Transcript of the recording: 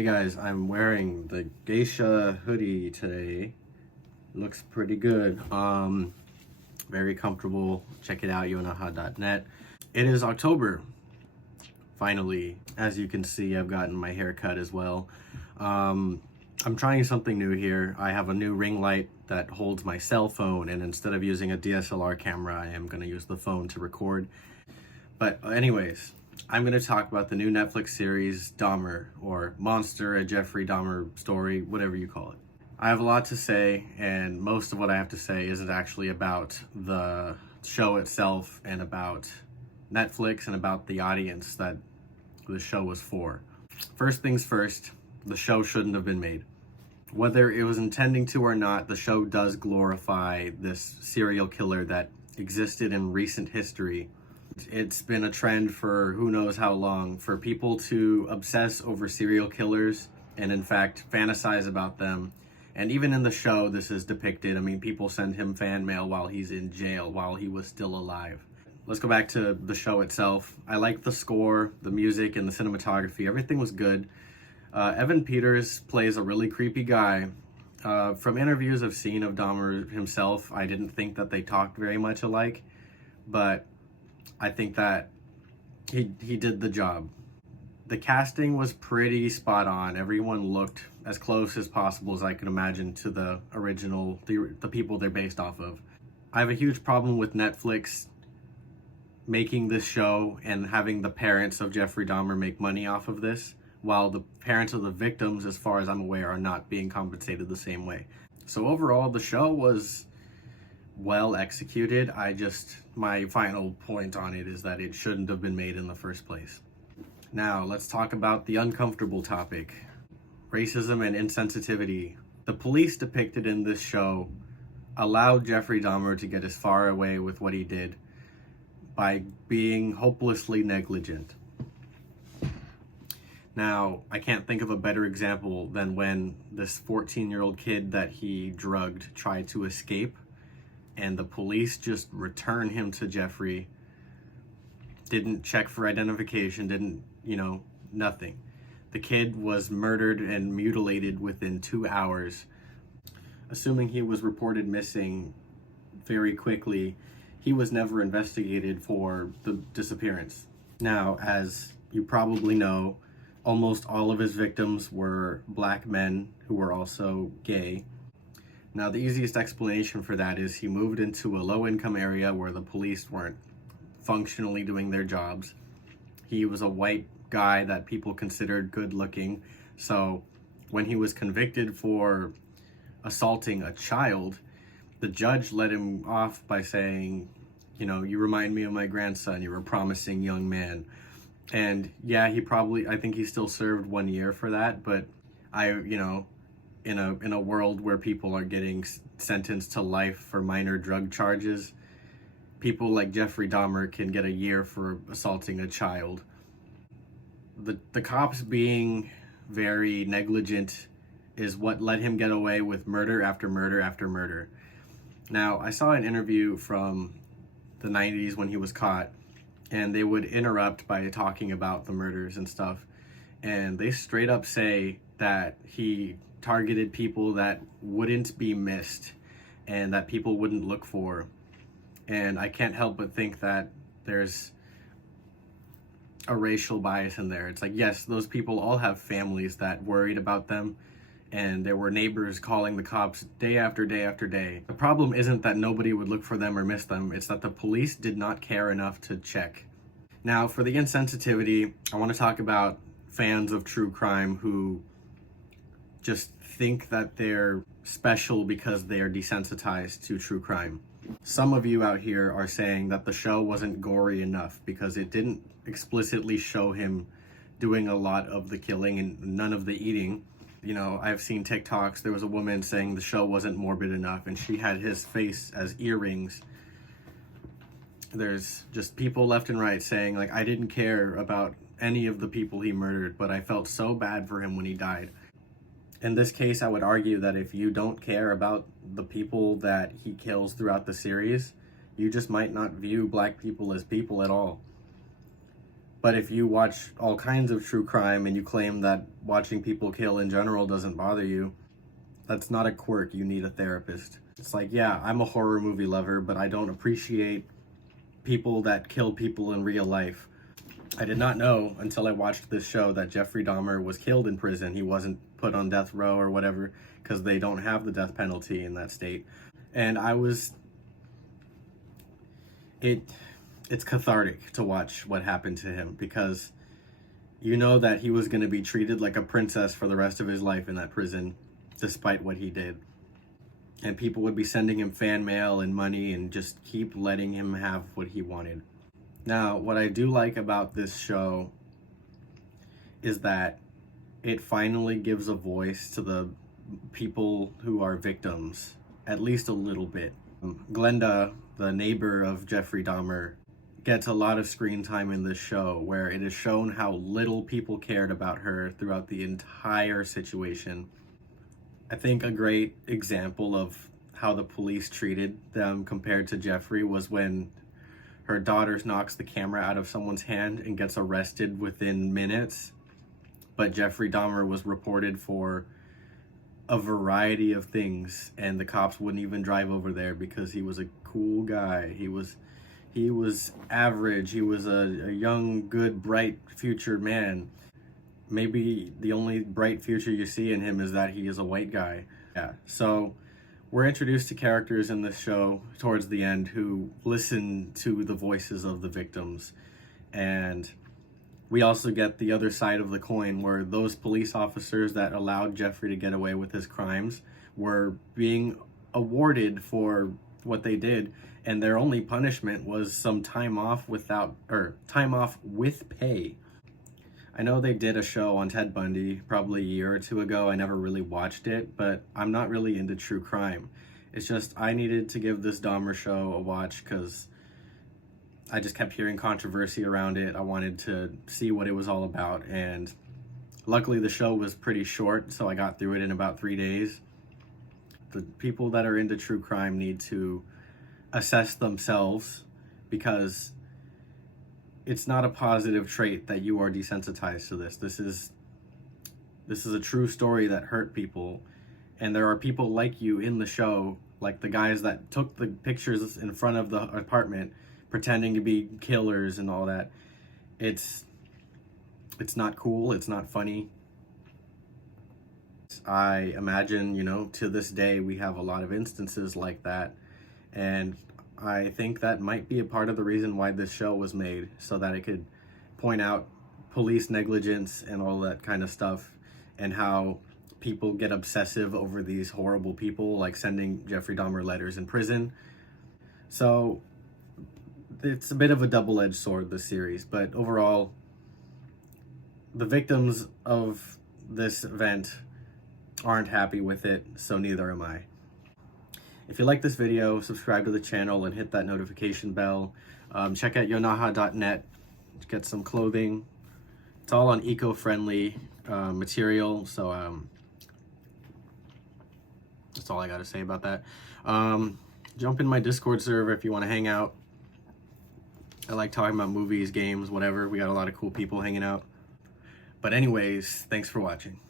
Hey guys, I'm wearing the geisha hoodie today. Looks pretty good. Very comfortable. Check it out, yonaha.net. It is October. Finally, as you can see, I've gotten my hair cut as well. I'm trying something new here. I have a new ring light that holds my cell phone, and instead of using a DSLR camera, I am going to use the phone to record. But anyways, I'm going to talk about the new Netflix series Dahmer, or Monster, a Jeffrey Dahmer story, whatever you call it. I have a lot to say, and most of what I have to say isn't actually about the show itself and about Netflix and about the audience that the show was for. First things first, the show shouldn't have been made. Whether it was intending to or not, the show does glorify this serial killer that existed in recent history. It's been a trend for who knows how long for people to obsess over serial killers and in fact fantasize about them. And even in the show, this is depicted. I mean, people send him fan mail while he's in jail, while he was still alive. Let's go back to the show itself. I liked the score, the music, and the cinematography. Everything was good. Evan Peters plays a really creepy guy. From interviews I've seen of Dahmer himself, I didn't think that they talked very much alike, but I think that he did the job. The casting was pretty spot on. Everyone looked as close as possible as I could imagine to the original, the people they're based off of. I have a huge problem with Netflix making this show and having the parents of Jeffrey Dahmer make money off of this, while the parents of the victims, as far as I'm aware, are not being compensated the same way. So overall, the show was well executed. My final point on it is that it shouldn't have been made in the first place. Now, let's talk about the uncomfortable topic, racism and insensitivity. The police depicted in this show allowed Jeffrey Dahmer to get as far away with what he did by being hopelessly negligent. Now, I can't think of a better example than when this 14-year-old kid that he drugged tried to escape, and the police just returned him to Jeffrey, didn't check for identification, nothing. The kid was murdered and mutilated within 2 hours. Assuming he was reported missing very quickly, he was never investigated for the disappearance. Now, as you probably know, almost all of his victims were black men who were also gay. Now, the easiest explanation for that is he moved into a low-income area where the police weren't functionally doing their jobs. He was a white guy that people considered good-looking, so when he was convicted for assaulting a child, the judge let him off by saying, you remind me of my grandson, you're a promising young man. And yeah, I think he still served 1 year for that, but in a world where people are getting sentenced to life for minor drug charges, people like Jeffrey Dahmer can get a year for assaulting a child. The cops being very negligent is what let him get away with murder after murder after murder. Now, I saw an interview from the 90s when he was caught, and they would interrupt by talking about the murders and stuff, and they straight up say that he targeted people that wouldn't be missed and that people wouldn't look for. And I can't help but think that there's a racial bias in there. It's like, yes, those people all have families that worried about them, and there were neighbors calling the cops day after day after day. The problem isn't that nobody would look for them or miss them, it's that the police did not care enough to check. Now, for the insensitivity, I want to talk about fans of true crime who just think that they're special because they are desensitized to true crime. Some of you out here are saying that the show wasn't gory enough because it didn't explicitly show him doing a lot of the killing and none of the eating. I've seen TikToks. There was a woman saying the show wasn't morbid enough, and she had his face as earrings. There's just people left and right saying, I didn't care about any of the people he murdered, but I felt so bad for him when he died. In this case, I would argue that if you don't care about the people that he kills throughout the series, you just might not view black people as people at all. But if you watch all kinds of true crime and you claim that watching people kill in general doesn't bother you, that's not a quirk. You need a therapist. It's like, yeah, I'm a horror movie lover, but I don't appreciate people that kill people in real life. I did not know until I watched this show that Jeffrey Dahmer was killed in prison. He wasn't put on death row or whatever, because they don't have the death penalty in that state. And it's cathartic to watch what happened to him, because you know that he was going to be treated like a princess for the rest of his life in that prison, despite what he did. And people would be sending him fan mail and money and just keep letting him have what he wanted. Now, what I do like about this show is that it finally gives a voice to the people who are victims, at least a little bit. Glenda, the neighbor of Jeffrey Dahmer, gets a lot of screen time in this show, where it is shown how little people cared about her throughout the entire situation. I think a great example of how the police treated them compared to Jeffrey was when her daughter knocks the camera out of someone's hand and gets arrested within minutes. But Jeffrey Dahmer was reported for a variety of things, and the cops wouldn't even drive over there because he was a cool guy. He was average. He was a young, good, bright, future man. Maybe the only bright future you see in him is that he is a white guy. Yeah, so we're introduced to characters in this show towards the end who listen to the voices of the victims. And we also get the other side of the coin, where those police officers that allowed Jeffrey to get away with his crimes were being awarded for what they did, and their only punishment was some time off with pay. I know they did a show on Ted Bundy probably a year or two ago. I never really watched it, but I'm not really into true crime. It's just I needed to give this Dahmer show a watch because I just kept hearing controversy around it. I wanted to see what it was all about, and luckily the show was pretty short, so I got through it in about 3 days. The people that are into true crime need to assess themselves, because it's not a positive trait that you are desensitized to this. This is a true story that hurt people, and there are people like you in the show, like the guys that took the pictures in front of the apartment pretending to be killers and all that. It's not cool. It's not funny. I imagine, to this day we have a lot of instances like that, and I think that might be a part of the reason why this show was made, so that it could point out police negligence and all that kind of stuff, and how people get obsessive over these horrible people, like sending Jeffrey Dahmer letters in prison. So it's a bit of a double-edged sword, this series, but overall, the victims of this event aren't happy with it, so neither am I. If you like this video, subscribe to the channel and hit that notification bell. Check out yonaha.net to get some clothing. It's all on eco-friendly material, so that's all I gotta say about that. Jump in my Discord server if you want to hang out. I like talking about movies, games, whatever. We got a lot of cool people hanging out. But anyways, thanks for watching.